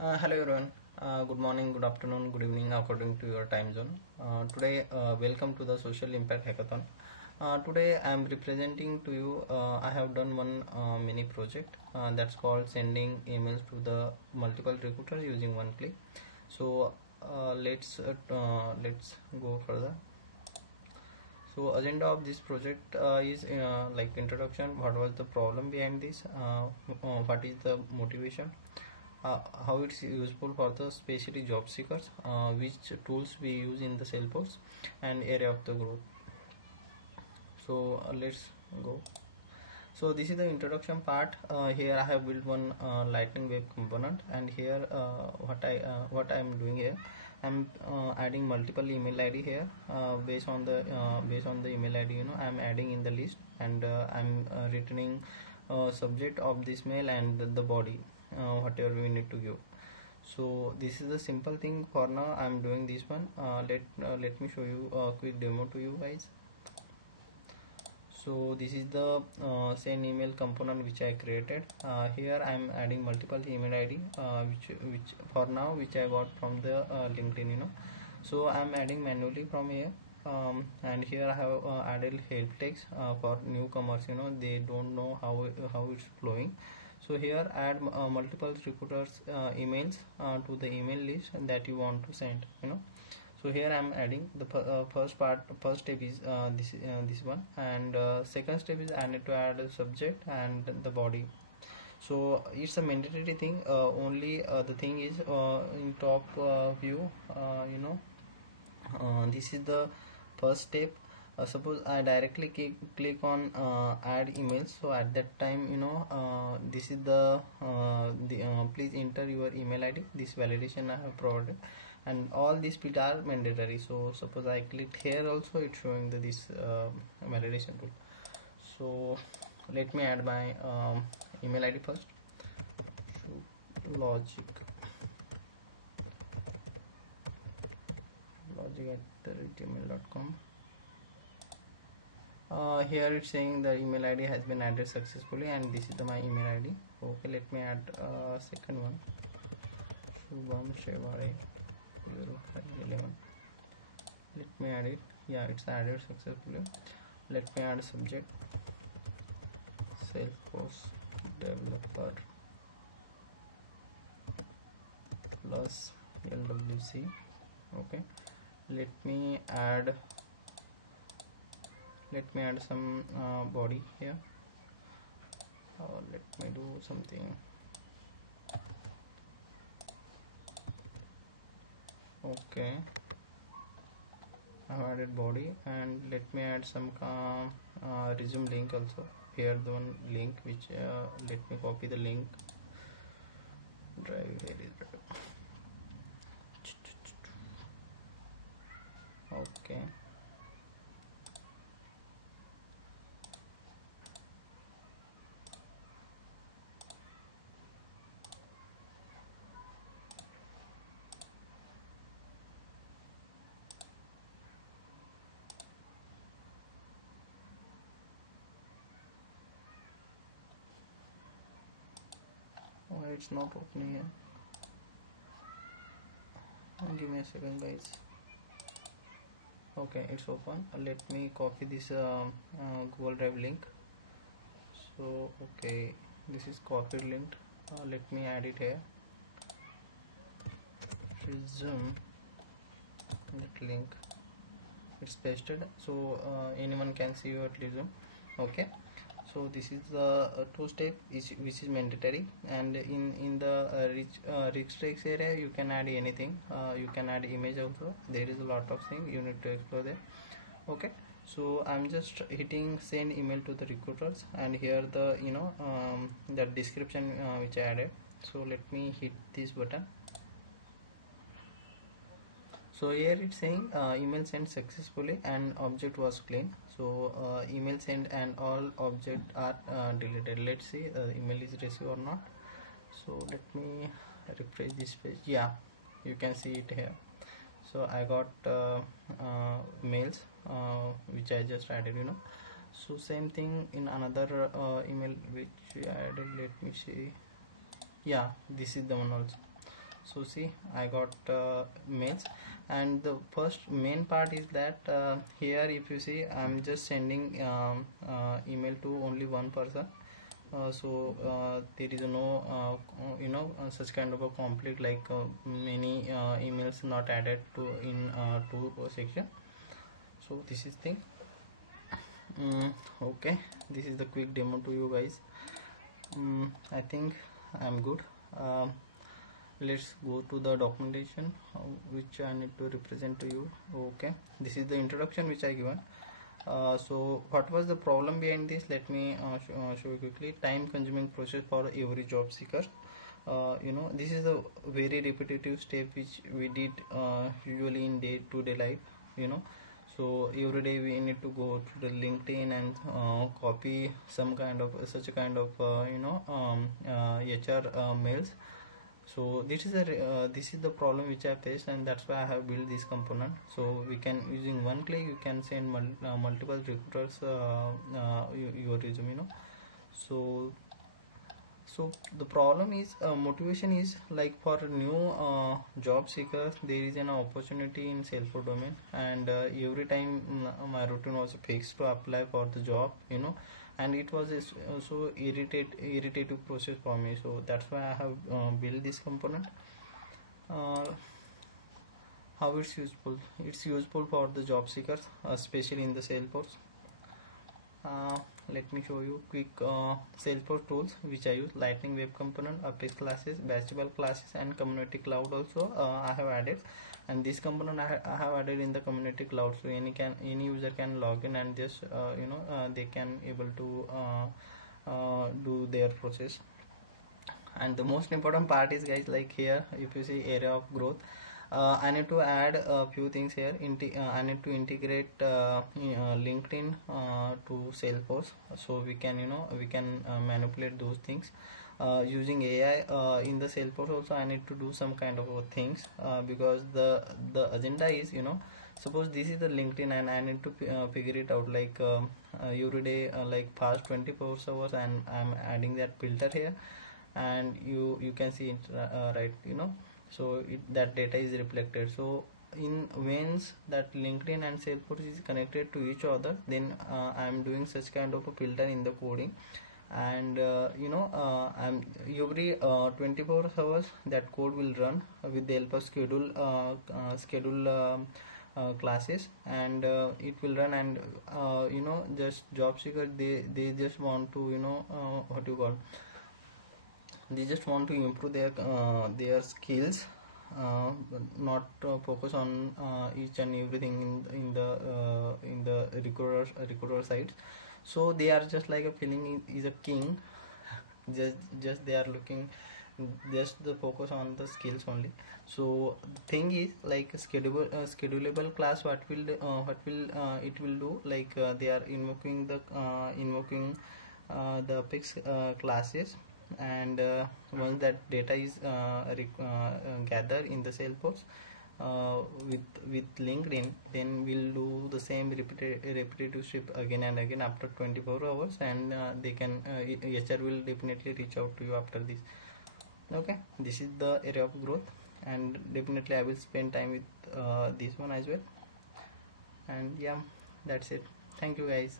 Hello everyone. Good morning, good afternoon, good evening according to your time zone. Welcome to the Social Impact Hackathon. Today I am representing to you. I have done one mini project that's called sending emails to the multiple recruiters using one click. Let's go further. So agenda of this project is like introduction. What was the problem behind this? What is the motivation? How it's useful for the especially job seekers, which tools we use in the Salesforce, and area of the growth. So let's go. So this is the introduction part. Here I have built one lightning web component, and here what I am doing here, I'm adding multiple email ID here based on the email ID. I'm adding in the list, and I'm returning subject of this mail and the body, whatever we need to give. So this is the simple thing for now. I'm doing this one. Let me show you a quick demo to you guys. So this is the send email component which I created. Here I'm adding multiple email ID which for now which I got from the LinkedIn. So I'm adding manually from here. And here I have added help text for newcomers. They don't know how it's flowing. So here add multiple recruiters emails to the email list that you want to send. So here I am adding the first step is this one, and second step is I need to add a subject and the body. So it's a mandatory thing. Only the thing is in top view, this is the first step. Suppose I directly click on add emails. So at that time, this is the please enter your email ID. This validation I have provided, and all these fields are mandatory. So suppose I click here also, it's showing this validation tool. So let me add my email ID first. logic@gmail.com. Here it's saying the email ID has been added successfully, and this is my email ID. Okay, let me add second one. Shubham Shevare 0511. Let me add it. Yeah, it's added successfully. Let me add subject Salesforce developer plus LWC. Okay, let me add some body here. Let me do something. Okay, I've added body, and let me add some resume link also. Here the one link which let me copy the link. Drive, where is drive? Okay. Why it's not opening here? Give me a second, guys. Okay, it's open. Let me copy this Google Drive link. So okay, this is copied link. Let me add it here. Resume that link. It's pasted, so anyone can see your resume. Okay, so this is the two step which is mandatory, and in the rich text area you can add anything. You can add image also. There is a lot of things you need to explore there. Okay, so I'm just hitting send email to the recruiters, and here the the description which I added. So let me hit this button. So here it's saying email sent successfully and object was clean. So email sent and all objects are deleted. Let's see email is received or not. So let me refresh this page. Yeah, you can see it here. So I got mails which I just added. So same thing in another email which I added. Let me see. Yeah, this is the one also. So see, I got mails, and the first main part is that here if you see, I'm just sending email to only one person. There is no such kind of a conflict, like many emails not added to in two section. So this is thing. Okay, this is the quick demo to you guys. I think I'm good. Let's go to the documentation which I need to represent to you. Okay, this is the introduction which I given. So what was the problem behind this? Let me show you quickly. Time consuming process for every job seeker. This is a very repetitive step which we did usually in day-to-day life. So every day we need to go to the LinkedIn and copy some kind of such a kind of HR mails. So this is the problem which I faced, and that's why I have built this component. So we can, using one click, you can send multiple recruiters your resume. So the problem is motivation is like for new job seekers, there is an opportunity in Salesforce domain, and every time my routine was fixed to apply for the job, and it was so irritative process for me. So that's why I have built this component. How it's useful? It's useful for the job seekers, especially in the Salesforce. Let me show you quick Salesforce tools which I use: Lightning Web Component, Apex classes, Batchable classes, and Community Cloud also I have added. And this component I have added in the Community Cloud, so any user can log in and just they can able to do their process. And the most important part is, guys, like here if you see area of growth, I need to add a few things here. I need to integrate LinkedIn to Salesforce, so we can manipulate those things using AI in the Salesforce. Also I need to do some kind of things because the agenda is, suppose this is the LinkedIn and I need to figure it out, like every day, like past 24 hours, and I'm adding that filter here, and you can see it right, so that data is reflected. So in once that LinkedIn and Salesforce is connected to each other, then I'm doing such kind of a filter in the coding, and I'm every 24 hours that code will run with the help of schedule classes, and it will run, and just job seeker, they just want to what you call, they just want to improve their skills, not focus on each and everything in the recruiter side. So they are just like a feeling is a king. just they are looking just the focus on the skills only. So the thing is, like schedulable class, what will it will do, like they are invoking the Apex classes, and once that data is gathered in the Salesforce with LinkedIn, then we'll do the same repetitive step again and again after 24 hours, and they can HR will definitely reach out to you after this. Okay, this is the area of growth, and definitely I will spend time with this one as well. And yeah, that's it. Thank you, guys.